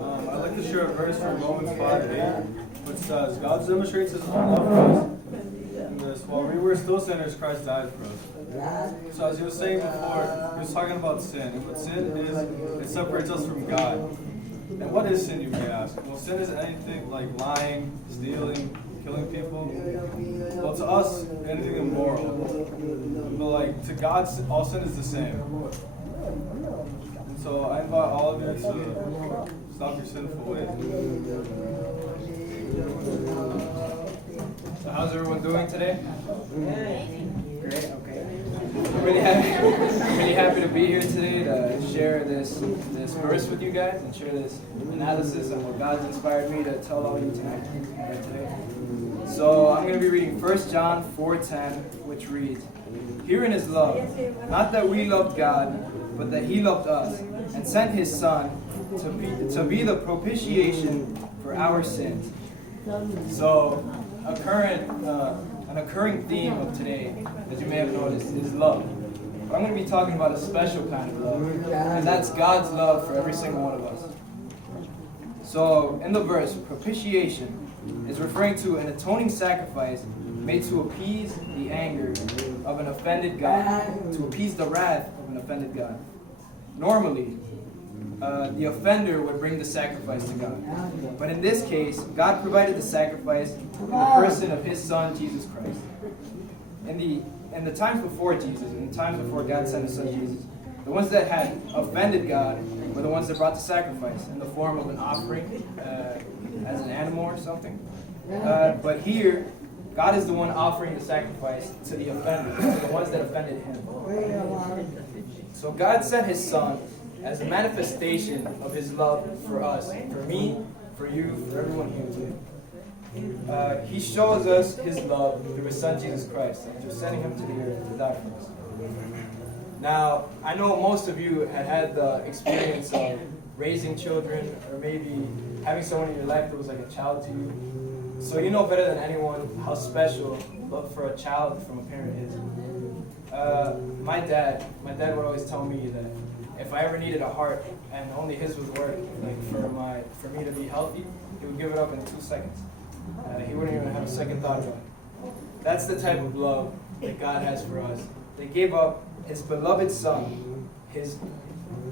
I'd like to share a verse from Romans 5:8, which says, God demonstrates his own love for us in this. While we were still sinners, Christ died for us. So as you were saying before, he was talking about sin. And what sin is, it separates us from God. And what is sin, you may ask? Well, sin is anything like lying, stealing, killing people. Well, to us, anything immoral. But like to God, all sin is the same. And so I invite all of you to stop your sinful ways. So how's everyone doing today? Great, okay. I'm really happy to be here today to share this verse with you guys and share this analysis on what God's inspired me to tell all you tonight today. So I'm going to be reading 1 John 4:10, which reads, "Herein is love, not that we loved God, but that He loved us, and sent His Son to be the propitiation for our sins." So an occurring theme of today, as you may have noticed, is love. But I'm going to be talking about a special kind of love, and that's God's love for every single one of us. So in the verse, propitiation is referring to an atoning sacrifice made to appease the anger of an offended God, to appease the wrath of an offended God. Normally, the offender would bring the sacrifice to God. But in this case, God provided the sacrifice in the person of His Son, Jesus Christ. In the times before Jesus, in the times before God sent His Son Jesus, the ones that had offended God were the ones that brought the sacrifice in the form of an offering, as an animal or something. But here, God is the one offering the sacrifice to the offenders, to the ones that offended Him. So God sent His Son as a manifestation of His love for us, for me, for you, for everyone here today. He shows us His love through His Son Jesus Christ, and through sending Him to the earth to die for us. Now, I know most of you had the experience of raising children, or maybe having someone in your life that was like a child to you. So you know better than anyone how special love for a child from a parent is. My dad would always tell me that if I ever needed a heart and only his would work, like for me to be healthy, he would give it up in 2 seconds. He wouldn't even have a second thought about it. That's the type of love that God has for us. They gave up His beloved Son, His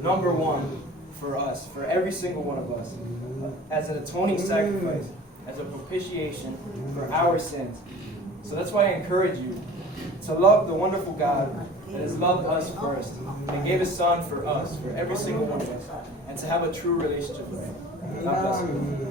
number one for us, for every single one of us, as an atoning sacrifice, as a propitiation for our sins. So that's why I encourage you to love the wonderful God that has loved us first, and gave His Son for us, for every single one of us, and to have a true relationship with Him. God bless you.